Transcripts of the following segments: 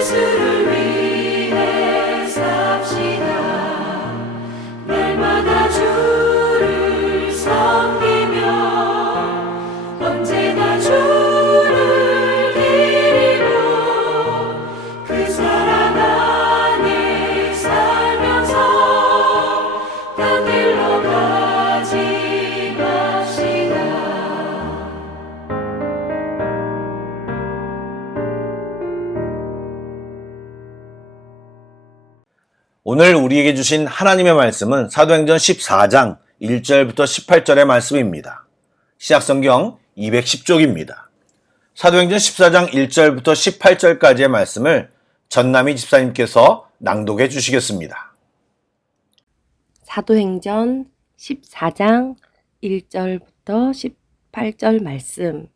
예수를 위해 삽시다. 날마다 주를 섬기며 언제나 주를 기리며 그 사랑 안에 살면서 딴 길로 가지 맙시다. 오늘 우리에게 주신 하나님의 말씀은 사도행전 14장 1절부터 18절의 말씀입니다. 신약성경 210쪽입니다. 사도행전 14장 1절부터 18절까지의 말씀을 전남희 집사님께서 낭독해 주시겠습니다. 사도행전 14장 1절부터 18절 말씀.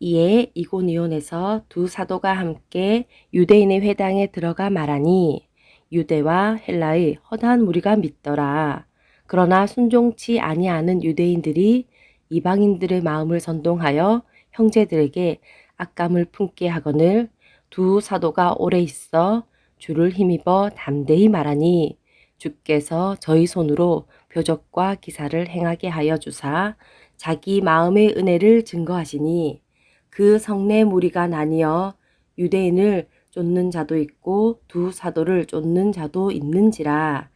이에 이고니온에서 두 사도가 함께 유대인의 회당에 들어가 말하니 유대와 헬라의 허다한 무리가 믿더라. 그러나 순종치 아니하는 유대인들이 이방인들의 마음을 선동하여 형제들에게 악감을 품게 하거늘 두 사도가 오래 있어 주를 힘입어 담대히 말하니 주께서 저희 손으로 표적과 기사를 행하게 하여 주사 자기 마음의 은혜를 증거하시니 그 성내 무리가 나뉘어 유대인을 쫓는 자도 있고 두 사도를 쫓는 자도 있는지라.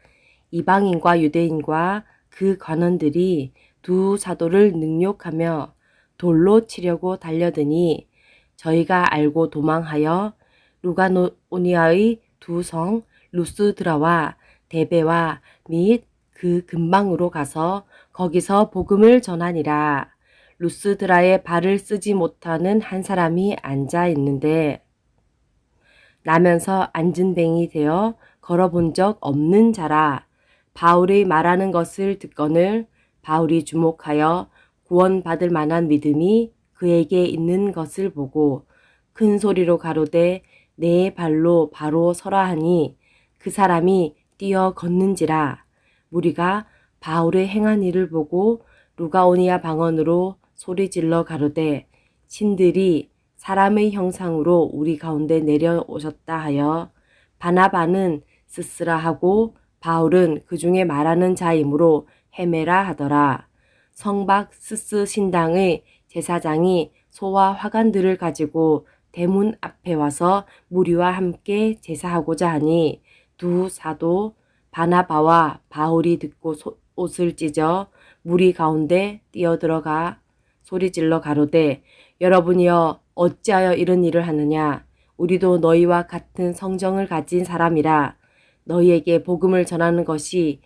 이방인과 유대인과 그 관원들이 두 사도를 능욕하며 돌로 치려고 달려드니 저희가 알고 도망하여 루가오니아의 두 성 루스드라와 데베와 및 그 근방으로 가서 거기서 복음을 전하니라. 루스드라에 발을 쓰지 못하는 한 사람이 앉아 있는데 나면서 앉은 뱅이 되어 걸어본 적 없는 자라. 바울이 말하는 것을 듣거늘 바울이 주목하여 구원받을 만한 믿음이 그에게 있는 것을 보고 큰 소리로 가로되 내 발로 바로 서라 하니 그 사람이 뛰어 걷는지라. 무리가 바울의 행한 일을 보고 루가오니아 방언으로 소리질러 가로되 신들이 사람의 형상으로 우리 가운데 내려오셨다 하여 바나바는 스스라 하고 바울은 그 중에 말하는 자이므로 헤메라 하더라. 성박 스스 신당의 제사장이 소와 화관들을 가지고 대문 앞에 와서 무리와 함께 제사하고자 하니 두 사도 바나바와 바울이 듣고 옷을 찢어 무리 가운데 뛰어들어가 소리질러 가로되 여러분이여 어찌하여 이런 일을 하느냐. 우리도 너희와 같은 성정을 가진 사람이라. 너희에게 복음을 전하는 것이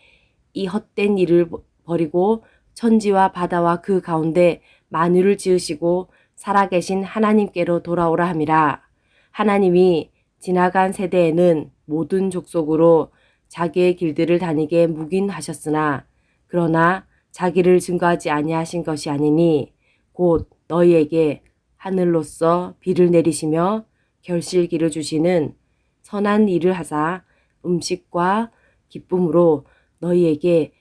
이 헛된 일을 버리고 천지와 바다와 그 가운데 만유를 지으시고 살아계신 하나님께로 돌아오라 함이라. 하나님이 지나간 세대에는 모든 족속으로 자기의 길들을 다니게 묵인하셨으나 그러나 자기를 증거하지 아니하신 것이 아니니 곧 너희에게 하늘로서 비를 내리시며 결실기를 주시는 선한 일을 하사 음식과 기쁨으로 너희에게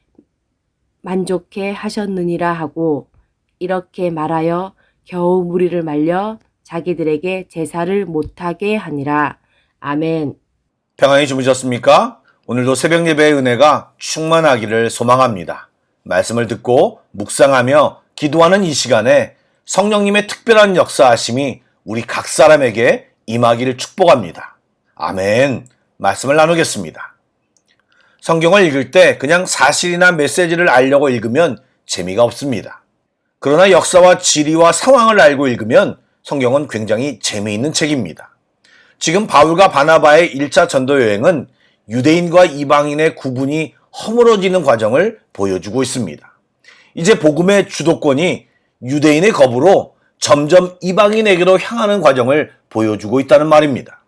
만족해 하셨느니라 하고 이렇게 말하여 겨우 무리를 말려 자기들에게 제사를 못하게 하니라. 아멘. 평안히 주무셨습니까? 오늘도 새벽 예배의 은혜가 충만하기를 소망합니다. 말씀을 듣고 묵상하며 기도하는 이 시간에 성령님의 특별한 역사하심이 우리 각 사람에게 임하기를 축복합니다. 아멘. 말씀을 나누겠습니다. 성경을 읽을 때 그냥 사실이나 메시지를 알려고 읽으면 재미가 없습니다. 그러나 역사와 지리와 상황을 알고 읽으면 성경은 굉장히 재미있는 책입니다. 지금 바울과 바나바의 1차 전도 여행은 유대인과 이방인의 구분이 허물어지는 과정을 보여주고 있습니다. 이제 복음의 주도권이 유대인의 겁으로 점점 이방인에게로 향하는 과정을 보여주고 있다는 말입니다.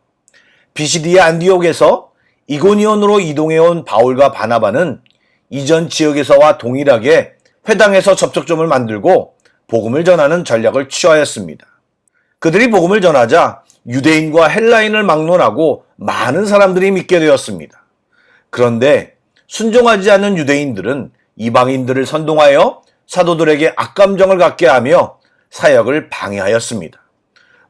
비시디의 안디옥에서 이고니온으로 이동해온 바울과 바나바는 이전 지역에서와 동일하게 회당에서 접촉점을 만들고 복음을 전하는 전략을 취하였습니다. 그들이 복음을 전하자 유대인과 헬라인을 막론하고 많은 사람들이 믿게 되었습니다. 그런데 순종하지 않는 유대인들은 이방인들을 선동하여 사도들에게 악감정을 갖게 하며 사역을 방해하였습니다.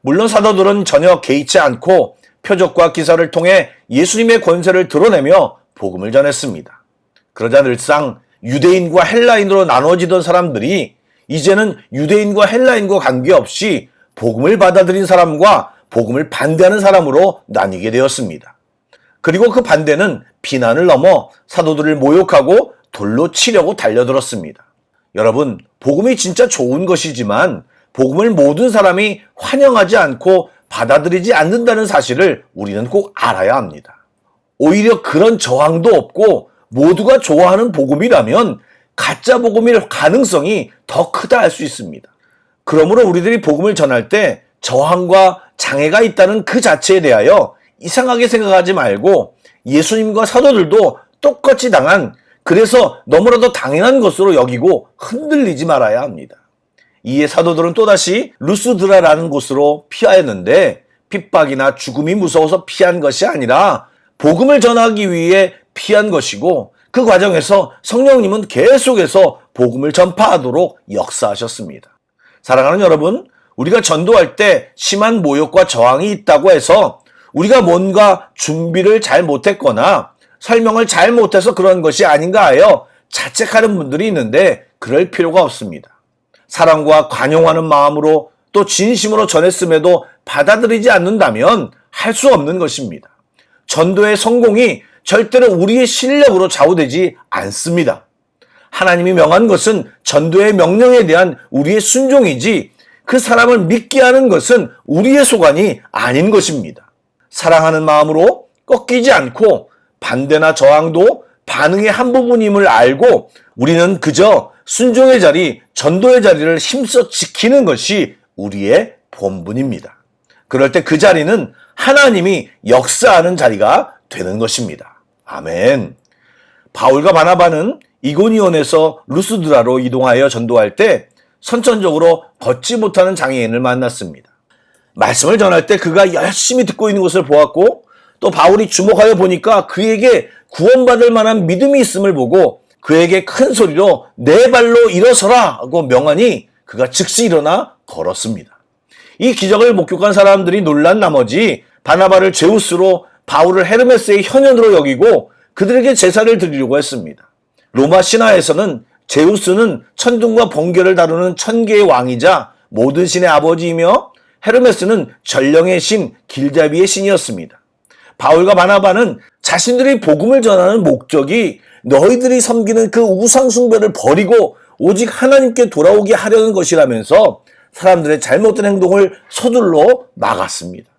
물론 사도들은 전혀 개의치 않고 표적과 기사를 통해 예수님의 권세를 드러내며 복음을 전했습니다. 그러자 늘상 유대인과 헬라인으로 나눠지던 사람들이 이제는 유대인과 헬라인과 관계없이 복음을 받아들인 사람과 복음을 반대하는 사람으로 나뉘게 되었습니다. 그리고 그 반대는 비난을 넘어 사도들을 모욕하고 돌로 치려고 달려들었습니다. 여러분, 복음이 진짜 좋은 것이지만 복음을 모든 사람이 환영하지 않고 받아들이지 않는다는 사실을 우리는 꼭 알아야 합니다. 오히려 그런 저항도 없고 모두가 좋아하는 복음이라면 가짜 복음일 가능성이 더 크다 할 수 있습니다. 그러므로 우리들이 복음을 전할 때 저항과 장애가 있다는 그 자체에 대하여 이상하게 생각하지 말고 예수님과 사도들도 똑같이 당한, 그래서 너무나도 당연한 것으로 여기고 흔들리지 말아야 합니다. 이에 사도들은 또다시 루스드라라는 곳으로 피하였는데 핍박이나 죽음이 무서워서 피한 것이 아니라 복음을 전하기 위해 피한 것이고, 그 과정에서 성령님은 계속해서 복음을 전파하도록 역사하셨습니다. 사랑하는 여러분, 우리가 전도할 때 심한 모욕과 저항이 있다고 해서 우리가 뭔가 준비를 잘 못했거나 설명을 잘 못해서 그런 것이 아닌가 하여 자책하는 분들이 있는데 그럴 필요가 없습니다. 사랑과 관용하는 마음으로 또 진심으로 전했음에도 받아들이지 않는다면 할 수 없는 것입니다. 전도의 성공이 절대로 우리의 실력으로 좌우되지 않습니다. 하나님이 명한 것은 전도의 명령에 대한 우리의 순종이지 그 사람을 믿게 하는 것은 우리의 소관이 아닌 것입니다. 사랑하는 마음으로 꺾이지 않고 반대나 저항도 반응의 한 부분임을 알고 우리는 그저 순종의 자리, 전도의 자리를 힘써 지키는 것이 우리의 본분입니다. 그럴 때 그 자리는 하나님이 역사하는 자리가 되는 것입니다. 아멘. 바울과 바나바는 이고니온에서 루스드라로 이동하여 전도할 때 선천적으로 걷지 못하는 장애인을 만났습니다. 말씀을 전할 때 그가 열심히 듣고 있는 것을 보았고, 또 바울이 주목하여 보니까 그에게 구원받을 만한 믿음이 있음을 보고 그에게 큰 소리로 네 발로 일어서라 하고 명하니 그가 즉시 일어나 걸었습니다. 이 기적을 목격한 사람들이 놀란 나머지 바나바를 제우스로, 바울을 헤르메스의 현현으로 여기고 그들에게 제사를 드리려고 했습니다. 로마 신화에서는 제우스는 천둥과 번개를 다루는 천계의 왕이자 모든 신의 아버지이며 헤르메스는 전령의 신, 길잡이의 신이었습니다. 바울과 바나바는 자신들이 복음을 전하는 목적이 너희들이 섬기는 그 우상 숭배를 버리고 오직 하나님께 돌아오게 하려는 것이라면서 사람들의 잘못된 행동을 서둘러 막았습니다.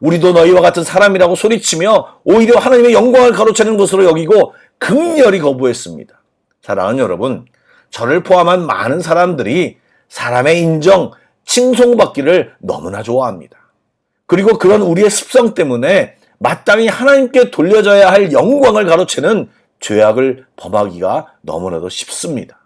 우리도 너희와 같은 사람이라고 소리치며 오히려 하나님의 영광을 가로채는 것으로 여기고 극렬히 거부했습니다. 사랑하는 여러분, 저를 포함한 많은 사람들이 사람의 인정, 칭송받기를 너무나 좋아합니다. 그리고 그런 우리의 습성 때문에 마땅히 하나님께 돌려져야 할 영광을 가로채는 죄악을 범하기가 너무나도 쉽습니다.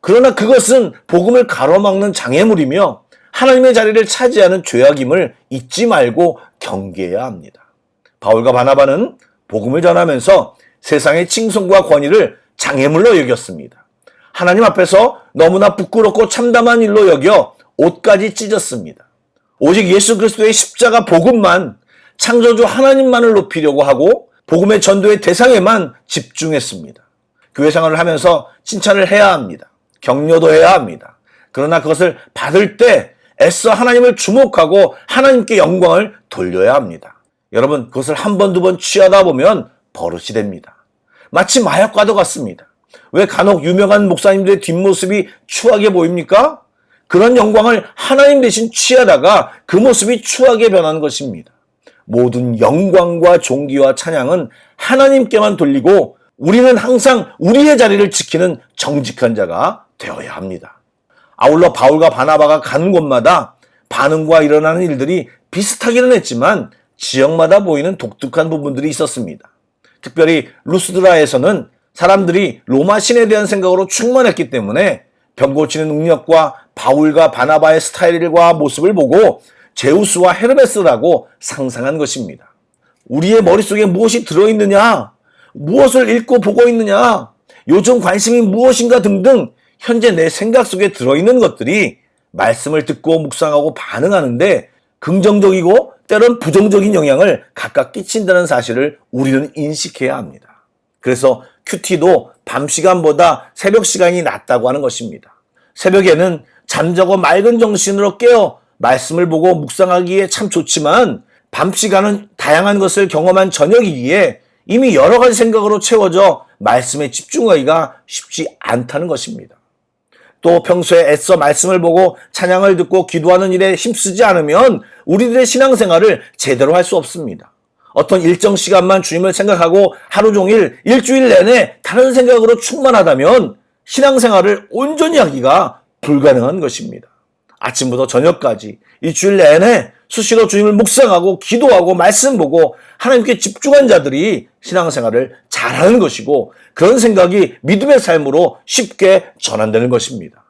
그러나 그것은 복음을 가로막는 장애물이며 하나님의 자리를 차지하는 죄악임을 잊지 말고 경계해야 합니다. 바울과 바나바는 복음을 전하면서 세상의 칭송과 권위를 장애물로 여겼습니다. 하나님 앞에서 너무나 부끄럽고 참담한 일로 여겨 옷까지 찢었습니다. 오직 예수 그리스도의 십자가 복음만, 창조주 하나님만을 높이려고 하고 복음의 전도의 대상에만 집중했습니다. 교회 생활을 하면서 칭찬을 해야 합니다. 격려도 해야 합니다. 그러나 그것을 받을 때 애써 하나님을 주목하고 하나님께 영광을 돌려야 합니다. 여러분, 그것을 한 번, 두 번 취하다 보면 버릇이 됩니다. 마치 마약과도 같습니다. 왜 간혹 유명한 목사님들의 뒷모습이 추하게 보입니까? 그런 영광을 하나님 대신 취하다가 그 모습이 추하게 변하는 것입니다. 모든 영광과 존귀와 찬양은 하나님께만 돌리고 우리는 항상 우리의 자리를 지키는 정직한 자가 되어야 합니다. 아울러 바울과 바나바가 가는 곳마다 반응과 일어나는 일들이 비슷하기는 했지만 지역마다 보이는 독특한 부분들이 있었습니다. 특별히 루스드라에서는 사람들이 로마 신에 대한 생각으로 충만했기 때문에 병 고치는 능력과 바울과 바나바의 스타일과 모습을 보고 제우스와 헤르메스라고 상상한 것입니다. 우리의 머릿속에 무엇이 들어있느냐, 무엇을 읽고 보고 있느냐, 요즘 관심이 무엇인가 등등 현재 내 생각 속에 들어있는 것들이 말씀을 듣고 묵상하고 반응하는데 긍정적이고 때론 부정적인 영향을 각각 끼친다는 사실을 우리는 인식해야 합니다. 그래서 큐티도 밤 시간보다 새벽 시간이 낫다고 하는 것입니다. 새벽에는 잠자고 맑은 정신으로 깨어 말씀을 보고 묵상하기에 참 좋지만 밤 시간은 다양한 것을 경험한 저녁이기에 이미 여러 가지 생각으로 채워져 말씀에 집중하기가 쉽지 않다는 것입니다. 또 평소에 애써 말씀을 보고 찬양을 듣고 기도하는 일에 힘쓰지 않으면 우리들의 신앙생활을 제대로 할 수 없습니다. 어떤 일정 시간만 주님을 생각하고 하루 종일 일주일 내내 다른 생각으로 충만하다면 신앙생활을 온전히 하기가 불가능한 것입니다. 아침부터 저녁까지 일주일 내내 수시로 주님을 묵상하고 기도하고 말씀 보고 하나님께 집중한 자들이 신앙생활을 잘하는 것이고 그런 생각이 믿음의 삶으로 쉽게 전환되는 것입니다.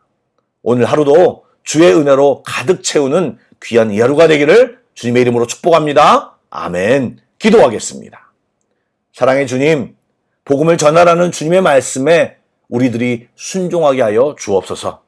오늘 하루도 주의 은혜로 가득 채우는 귀한 이 하루가 되기를 주님의 이름으로 축복합니다. 아멘. 기도하겠습니다. 사랑의 주님, 복음을 전하라는 주님의 말씀에 우리들이 순종하게 하여 주옵소서.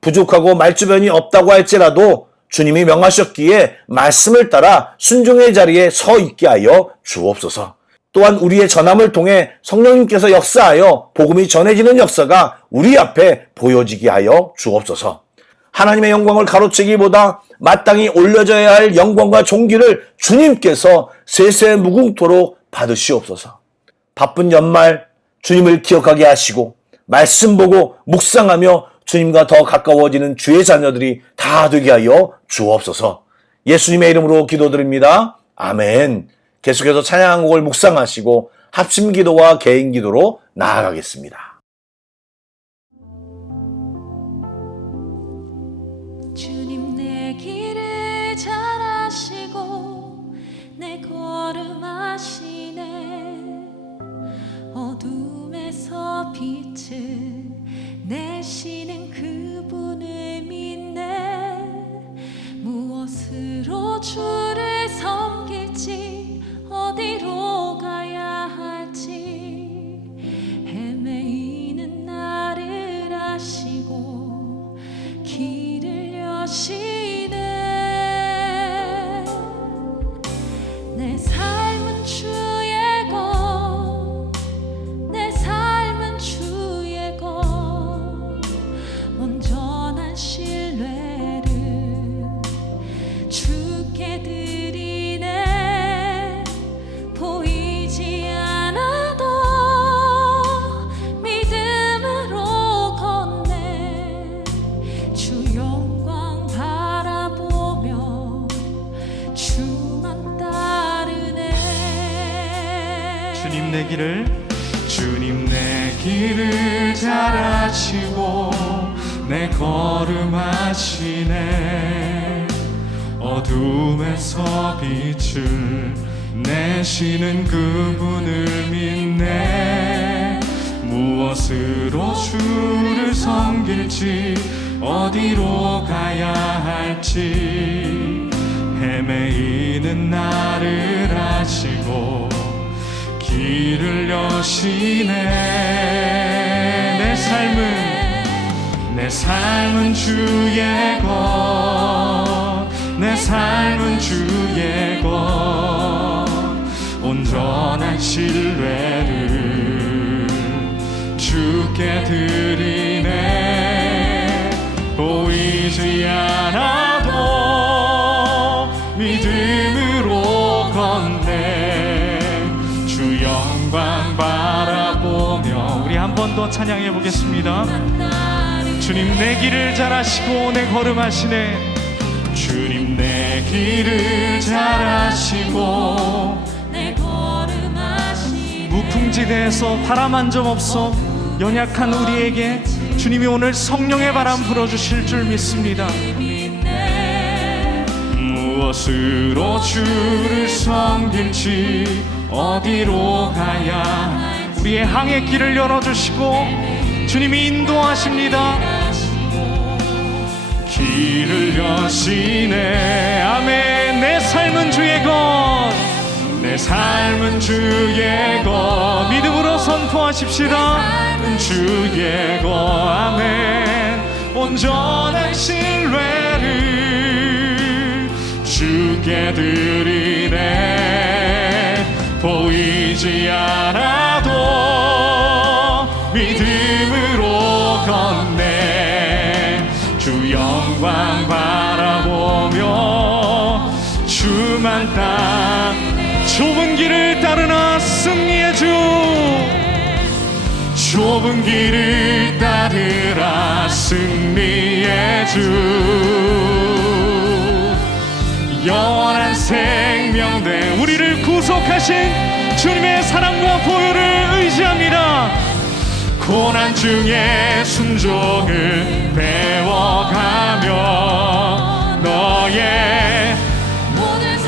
부족하고 말주변이 없다고 할지라도 주님이 명하셨기에 말씀을 따라 순종의 자리에 서 있게 하여 주옵소서. 또한 우리의 전함을 통해 성령님께서 역사하여 복음이 전해지는 역사가 우리 앞에 보여지게 하여 주옵소서. 하나님의 영광을 가로채기보다 마땅히 올려져야 할 영광과 존귀를 주님께서 세세 무궁토록 받으시옵소서. 바쁜 연말 주님을 기억하게 하시고 말씀 보고 묵상하며 주님과 더 가까워지는 주의 자녀들이 다 되게 하여 주옵소서. 예수님의 이름으로 기도드립니다. 아멘. 계속해서 찬양한 곡을 묵상하시고 합심 기도와 개인 기도로 나아가겠습니다. 주님 내 길을 잘 아시고 내 걸음 아시네. 어둠에서 빛을 내시는 그분을 믿네. 무엇으로 주를 섬길지 어디로 가야 할지 헤매이는 나를 아시고 길을 여시네. 내 삶은 주의 것, 내 삶은 주의 것, 온전한 신뢰를 주께 드리네. 보이지 않아도 믿음으로 걷네. 주 영광 바라보며 주만 따르네. 주님 내 길을 잘 아시고 내 걸음 아시네. 어둠에서 빛을 내시는 그분을 믿네. 무엇으로 주를 섬길지 어디로 가야 할지 헤매이는 나를 아시고 길을 여시네. 내 삶은 주의 것, 내 삶은 주의 것, 온전한 신뢰를 주께 드리네. 보이지 않아도 믿음으로 걷네. 주 영광 바라보며 우리 한 번 더 찬양해 보겠습니다. 주님 내 길을 잘 아시고 내 걸음 아시네. 주님 내 길을 잘 아시고 내 걸음 아시네. 무풍지대에서 바람 한 점 없어 연약한 우리에게 주님이 오늘 성령의 바람 불어주실 줄 믿습니다. 무엇으로 주를 섬길지 어디로 가야 우리의 항해 길을 열어주시고 주님이 인도하십니다. 길을 여시네. 아멘. 내 삶은 주의 것, 내 삶은 주의 것, 믿음으로 선포하십시다. 주의 것. 아멘. 온전한 신뢰를 주께 드리네. 보이지 않아도 믿음으로 걷네. 주 영광 바라보며 주만 따 좁은 길을 따르나 승리의 주. 좁은 길을 따르라 승리의 주. 영원한 생명된 우리를 구속하신 주님의 사랑과 보혈을 의지합니다. 고난 중에 순종을 배워가며 너의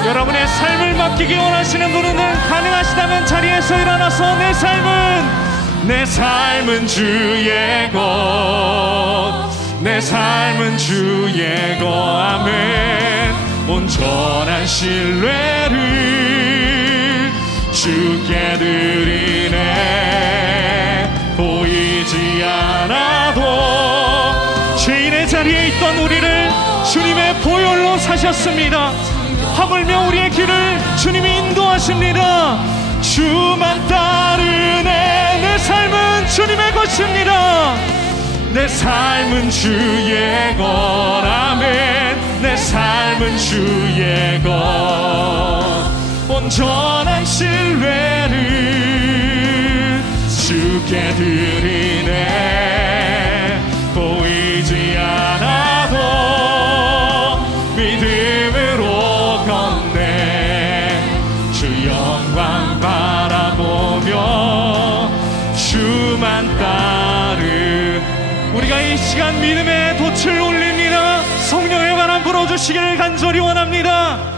여러분의 삶을 맡기기 원하시는 분은 가능하시다면 자리에서 일어나서 내 삶은 주의 것, 내 삶은 주의 것. 아멘. 온전한 신뢰를 주께 드리네. 보이지 않아도 죄인의 자리에 있던 우리를 주님의 보혈로 사셨습니다. 하물며 우리의 길을 주님이 인도하십니다. 주만 따르네. 내 삶은 주님의 것입니다. 내 삶은 주의 것. 아멘. 내 삶은 주의 것. 온전한 신뢰를 주께 드리네. 보이지 않아도 믿음으로 걷네. 주 영광 바라보며 주만 따르. 우리가 이 시간 믿음의 돛을 올립니다. 성령의 바람 불어주시기를 간절히 원합니다.